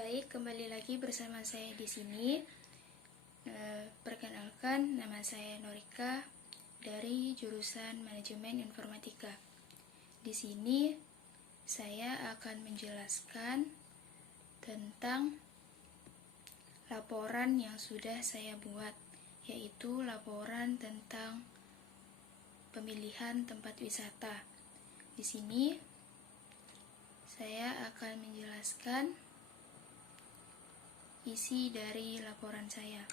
Baik, kembali lagi bersama saya di sini. Perkenalkan, nama saya Norika dari jurusan Manajemen Informatika. Di sini saya akan menjelaskan tentang laporan yang sudah saya buat, yaitu laporan tentang pemilihan tempat wisata. Di sini saya akan menjelaskan isi dari laporan saya.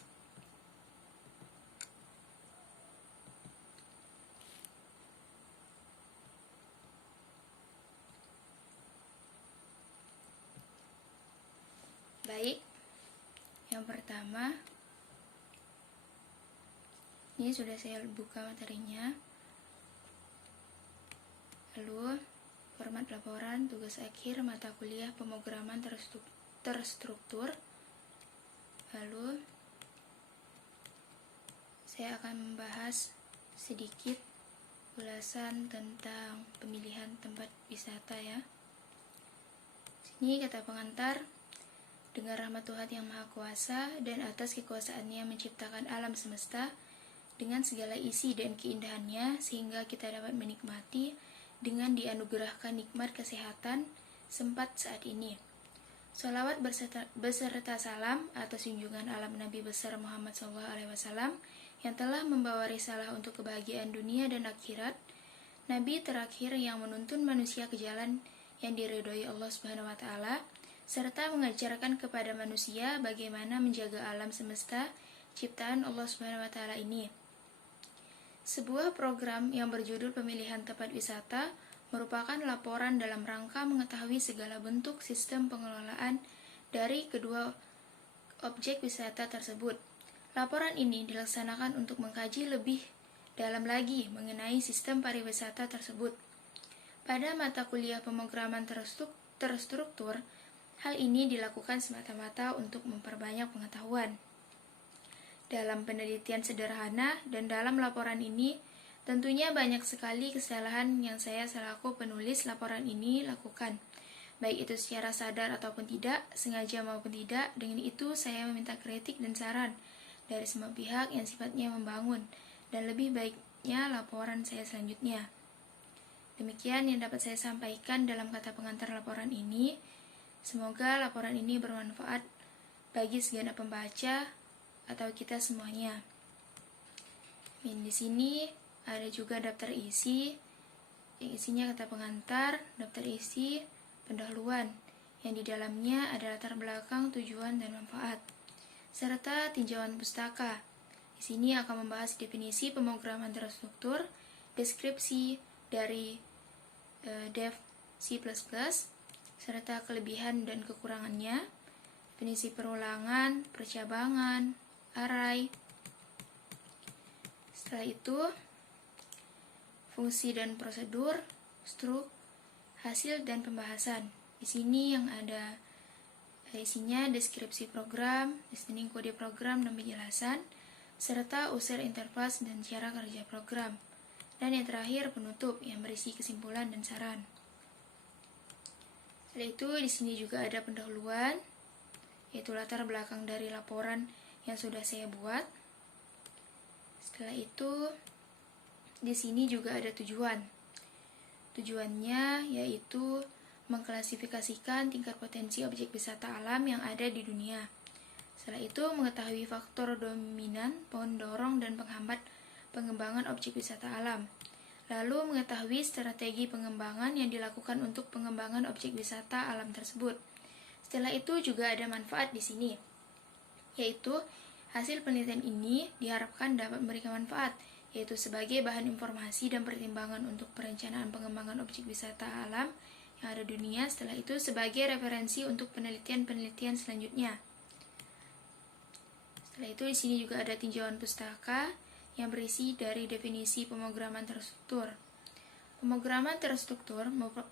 Baik, yang pertama, ini sudah saya buka materinya. Lalu, format laporan, tugas akhir, mata kuliah, pemrograman terstruktur. Lalu, saya akan membahas sedikit ulasan tentang pemilihan tempat wisata ya. Sini kata pengantar, dengan rahmat Tuhan yang Maha Kuasa dan atas kekuasaannya menciptakan alam semesta dengan segala isi dan keindahannya sehingga kita dapat menikmati dengan dianugerahkan nikmat kesehatan sempat saat ini. Sholawat beserta salam atas junjungan alam Nabi besar Muhammad SAW yang telah membawa risalah untuk kebahagiaan dunia dan akhirat, Nabi terakhir yang menuntun manusia ke jalan yang diridhoi Allah SWT, serta mengajarkan kepada manusia bagaimana menjaga alam semesta ciptaan Allah SWT ini. Sebuah program yang berjudul Pemilihan Tempat Wisata merupakan laporan dalam rangka mengetahui segala bentuk sistem pengelolaan dari kedua objek wisata tersebut. Laporan ini dilaksanakan untuk mengkaji lebih dalam lagi mengenai sistem pariwisata tersebut. Pada mata kuliah pemrograman terstruktur, hal ini dilakukan semata-mata untuk memperbanyak pengetahuan. Dalam penelitian sederhana dan dalam laporan ini, tentunya banyak sekali kesalahan yang saya selaku penulis laporan ini lakukan. Baik itu secara sadar ataupun tidak, sengaja maupun tidak, dengan itu saya meminta kritik dan saran dari semua pihak yang sifatnya membangun, dan lebih baiknya laporan saya selanjutnya. Demikian yang dapat saya sampaikan dalam kata pengantar laporan ini. Semoga laporan ini bermanfaat bagi segenap pembaca atau kita semuanya. Di sini ada juga daftar isi, yang isinya kata pengantar, daftar isi, pendahuluan, yang di dalamnya ada latar belakang, tujuan, dan manfaat, serta tinjauan pustaka. Di sini akan membahas definisi pemrograman terstruktur, deskripsi dari dev C++, serta kelebihan dan kekurangannya, definisi perulangan, percabangan, array. Setelah itu, fungsi dan prosedur, struk, hasil dan pembahasan. Di sini yang ada isinya deskripsi program, listening kode program dan penjelasan, serta user interface dan cara kerja program. Dan yang terakhir penutup yang berisi kesimpulan dan saran. Setelah itu di sini juga ada pendahuluan, yaitu latar belakang dari laporan yang sudah saya buat. Setelah itu di sini juga ada tujuan. Tujuannya yaitu mengklasifikasikan tingkat potensi objek wisata alam yang ada di dunia. Setelah itu mengetahui faktor dominan, pendorong dan penghambat pengembangan objek wisata alam. Lalu mengetahui strategi pengembangan yang dilakukan untuk pengembangan objek wisata alam tersebut. Setelah itu juga ada manfaat di sini, yaitu hasil penelitian ini diharapkan dapat memberikan manfaat, yaitu sebagai bahan informasi dan pertimbangan untuk perencanaan pengembangan objek wisata alam yang ada di dunia. Setelah itu sebagai referensi untuk penelitian-penelitian selanjutnya. Setelah itu di sini juga ada tinjauan pustaka yang berisi dari definisi pemrograman terstruktur. Pemrograman terstruktur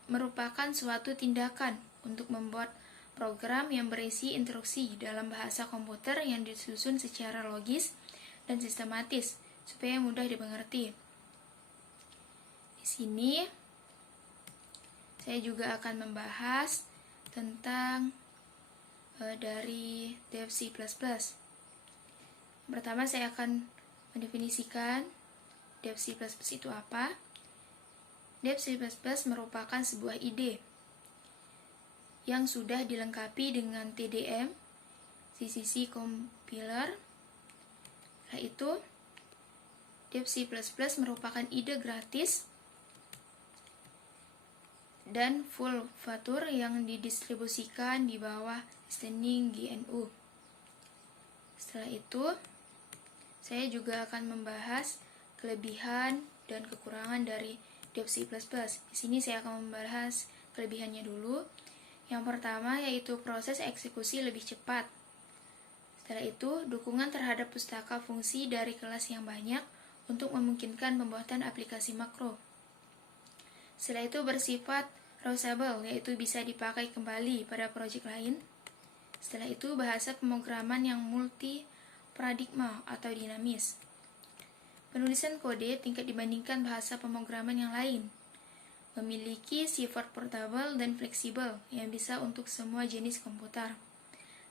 merupakan suatu tindakan untuk membuat program yang berisi instruksi dalam bahasa komputer yang disusun secara logis dan sistematis supaya mudah dimengerti. Di sini saya juga akan membahas tentang dari Dev C++. Pertama saya akan mendefinisikan Dev C++ itu apa. Dev C++ merupakan sebuah ide yang sudah dilengkapi dengan TDM, CCC compiler. Setelah itu, Dev C++ merupakan ide gratis dan full feature yang didistribusikan di bawah standing GNU. Setelah itu, saya juga akan membahas kelebihan dan kekurangan dari Dev C++. Di sini saya akan membahas kelebihannya dulu. Yang pertama yaitu proses eksekusi lebih cepat. Setelah itu, dukungan terhadap pustaka fungsi dari kelas yang banyak untuk memungkinkan pembuatan aplikasi makro. Setelah itu bersifat reusable, yaitu bisa dipakai kembali pada proyek lain. Setelah itu bahasa pemrograman yang multi paradigma atau dinamis. Penulisan kode tingkat dibandingkan bahasa pemrograman yang lain. Memiliki sifat portable dan fleksibel yang bisa untuk semua jenis komputer.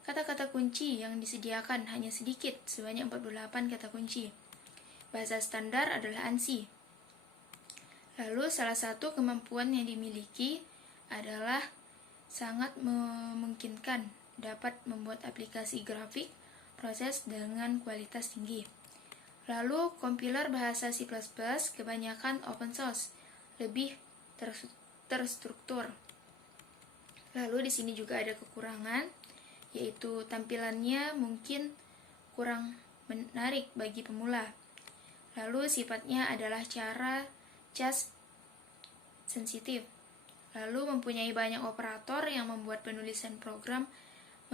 Kata-kata kunci yang disediakan hanya sedikit, sebanyak 48 kata kunci. Bahasa standar adalah ANSI. Lalu salah satu kemampuan yang dimiliki adalah sangat memungkinkan dapat membuat aplikasi grafik proses dengan kualitas tinggi. Lalu kompiler bahasa C++ kebanyakan open source, lebih terstruktur. Lalu di sini juga ada kekurangan, yaitu tampilannya mungkin kurang menarik bagi pemula. Lalu sifatnya adalah cas sensitif. Lalu mempunyai banyak operator yang membuat penulisan program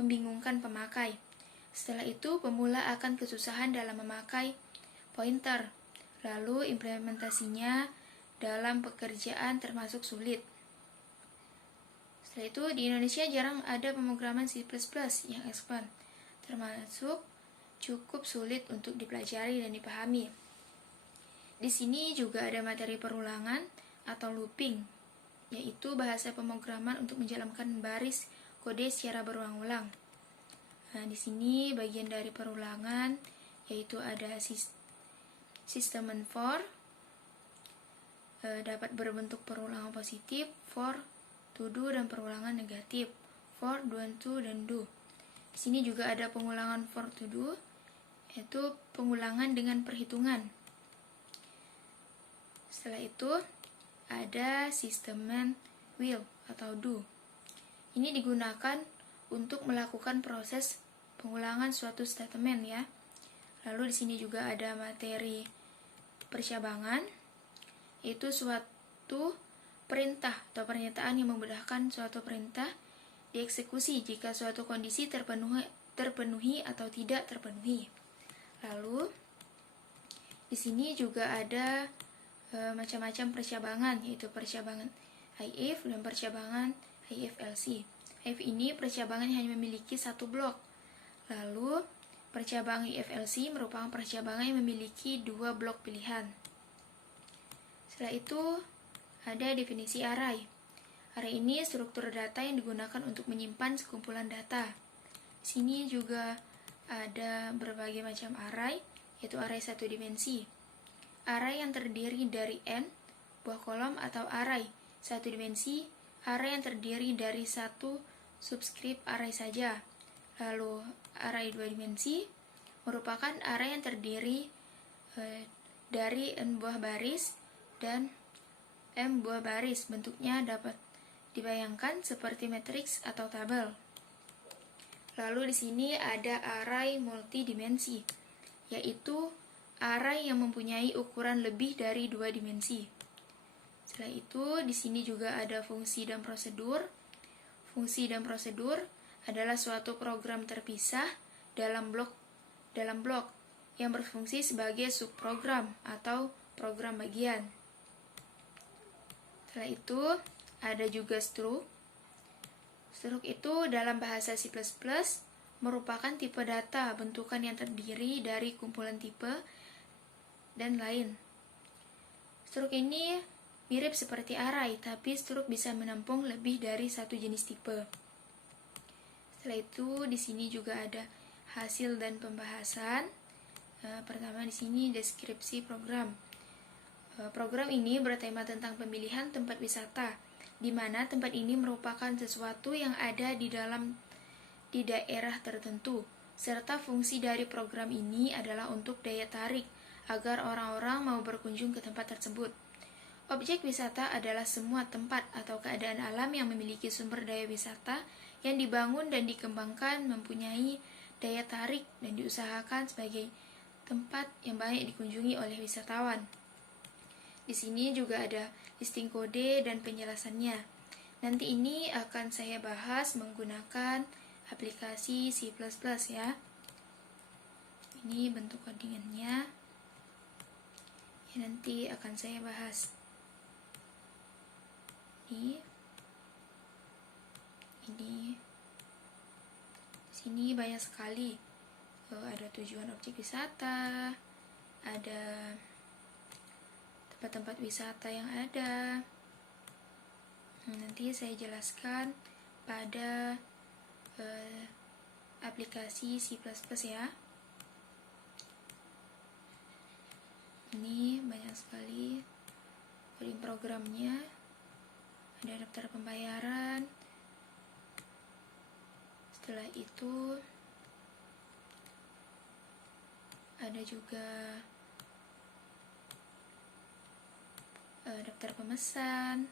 membingungkan pemakai. Setelah itu, pemula akan kesusahan dalam memakai pointer. Lalu implementasinya dalam pekerjaan termasuk sulit. Setelah itu, di Indonesia jarang ada pemrograman C++ yang expand, termasuk cukup sulit untuk dipelajari dan dipahami. Di sini juga ada materi perulangan atau looping, yaitu bahasa pemrograman untuk menjalankan baris kode secara berulang-ulang. Nah, di sini bagian dari perulangan yaitu ada sistem for, dapat berbentuk perulangan positif, for, to do, dan perulangan negatif, for, do, and to, dan do. Di sini juga ada pengulangan for to do, yaitu pengulangan dengan perhitungan. Setelah itu, ada sistem will atau do. Ini digunakan untuk melakukan proses pengulangan suatu statement ya. Lalu di sini juga ada materi percabangan, yaitu suatu perintah atau pernyataan yang memudahkan suatu perintah dieksekusi jika suatu kondisi terpenuhi atau tidak terpenuhi. Lalu di sini juga ada macam-macam percabangan, yaitu percabangan if dan percabangan iflc. If ini percabangan hanya memiliki satu blok. Lalu percabangan iflc merupakan percabangan yang memiliki dua blok pilihan. Setelah itu ada definisi array. Array ini struktur data yang digunakan untuk menyimpan sekumpulan data. Di sini juga ada berbagai macam array, yaitu array satu dimensi. Array yang terdiri dari n buah kolom atau array satu dimensi, array yang terdiri dari satu subscript array saja. Lalu array dua dimensi merupakan array yang terdiri dari n buah baris dan m buah baris. Bentuknya dapat dibayangkan seperti matriks atau tabel. Lalu di sini ada array multidimensi, yaitu array yang mempunyai ukuran lebih dari 2 dimensi. Setelah itu, di sini juga ada fungsi dan prosedur. Fungsi dan prosedur adalah suatu program terpisah dalam blok yang berfungsi sebagai subprogram atau program bagian. Setelah itu, ada juga struct. Struct itu dalam bahasa C++ merupakan tipe data bentukan yang terdiri dari kumpulan tipe dan lain. Struct ini mirip seperti array, tapi struct bisa menampung lebih dari satu jenis tipe. Setelah itu di sini juga ada hasil dan pembahasan. Pertama di sini deskripsi program. Program ini bertema tentang pemilihan tempat wisata, di mana tempat ini merupakan sesuatu yang ada di daerah tertentu, serta fungsi dari program ini adalah untuk daya tarik agar orang-orang mau berkunjung ke tempat tersebut. Objek wisata adalah semua tempat atau keadaan alam yang memiliki sumber daya wisata yang dibangun dan dikembangkan, mempunyai daya tarik dan diusahakan sebagai tempat yang banyak dikunjungi oleh wisatawan. Di sini juga ada listing kode dan penjelasannya. Nanti ini akan saya bahas menggunakan aplikasi C++ ya. Ini bentuk codingannya. Ya, nanti akan saya bahas. Ini. Di sini banyak sekali. Ada tujuan objek wisata, ada tempat-tempat wisata yang ada. Nanti saya jelaskan pada aplikasi C++ ya. Ini banyak sekali coding programnya. Ada daftar pembayaran. Setelah itu ada juga daftar pemesan.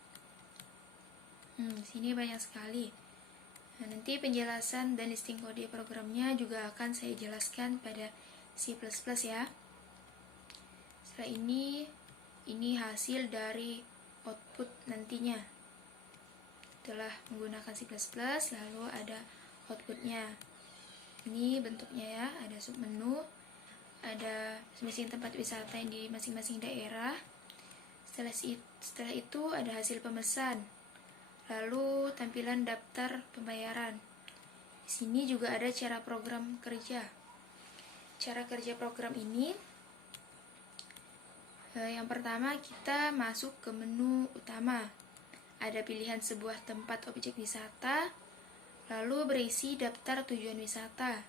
Sini banyak sekali. Nah, nanti penjelasan dan listing kode programnya juga akan saya jelaskan pada C++ ya. Setelah ini hasil dari output nantinya. Setelah menggunakan C++, lalu ada outputnya. Ini bentuknya ya, ada submenu, ada masing-masing tempat wisata yang di masing-masing daerah. Setelah itu ada hasil pemesan, lalu tampilan daftar pembayaran. Di sini juga ada cara program kerja. Cara kerja program ini, yang pertama kita masuk ke menu utama. Ada pilihan sebuah tempat objek wisata, lalu berisi daftar tujuan wisata.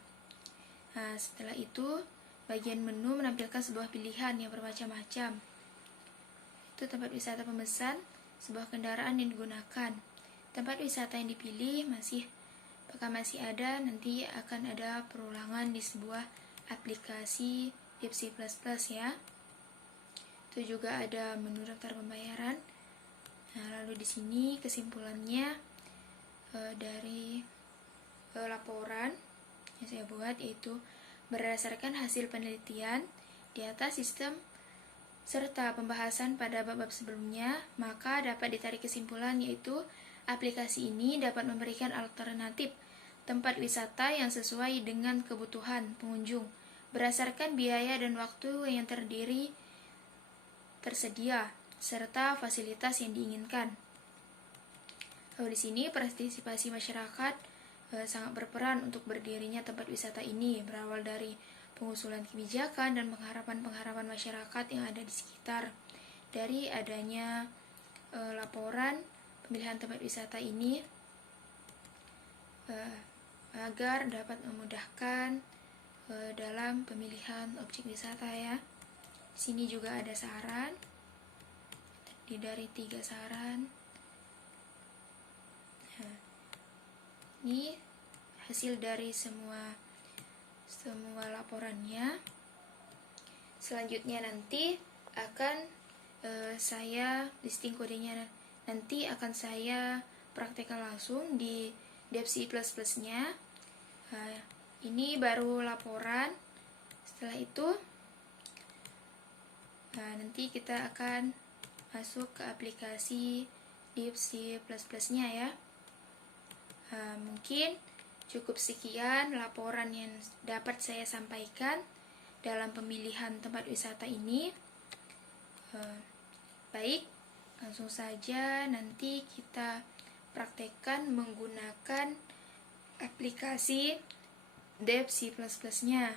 Nah, setelah itu bagian menu menampilkan sebuah pilihan yang bermacam-macam. Itu tempat wisata pemesan, sebuah kendaraan yang digunakan. Tempat wisata yang dipilih apakah masih ada, nanti akan ada perulangan di sebuah aplikasi C++ ya. Itu juga ada menu daftar pembayaran. Nah, lalu di sini kesimpulannya dari laporan yang saya buat, yaitu berdasarkan hasil penelitian di atas sistem serta pembahasan pada bab-bab sebelumnya, maka dapat ditarik kesimpulan yaitu aplikasi ini dapat memberikan alternatif tempat wisata yang sesuai dengan kebutuhan pengunjung berdasarkan biaya dan waktu yang tersedia serta fasilitas yang diinginkan. Lalu di sini partisipasi masyarakat sangat berperan untuk berdirinya tempat wisata ini, berawal dari pengusulan kebijakan dan pengharapan masyarakat yang ada di sekitar. Dari adanya laporan pemilihan tempat wisata ini agar dapat memudahkan dalam pemilihan objek wisata ya. Di sini juga ada saran, dari 3 saran. Nah, ini hasil dari semua laporannya. Selanjutnya nanti akan saya listing kodenya, nanti akan saya praktekkan langsung di Dev C++ nya. Ini baru laporan. Setelah itu nanti kita akan masuk ke aplikasi Dev C++ nya ya. Mungkin cukup sekian laporan yang dapat saya sampaikan dalam pemilihan tempat wisata ini. Baik, langsung saja nanti kita praktekkan menggunakan aplikasi Dev C++ nya.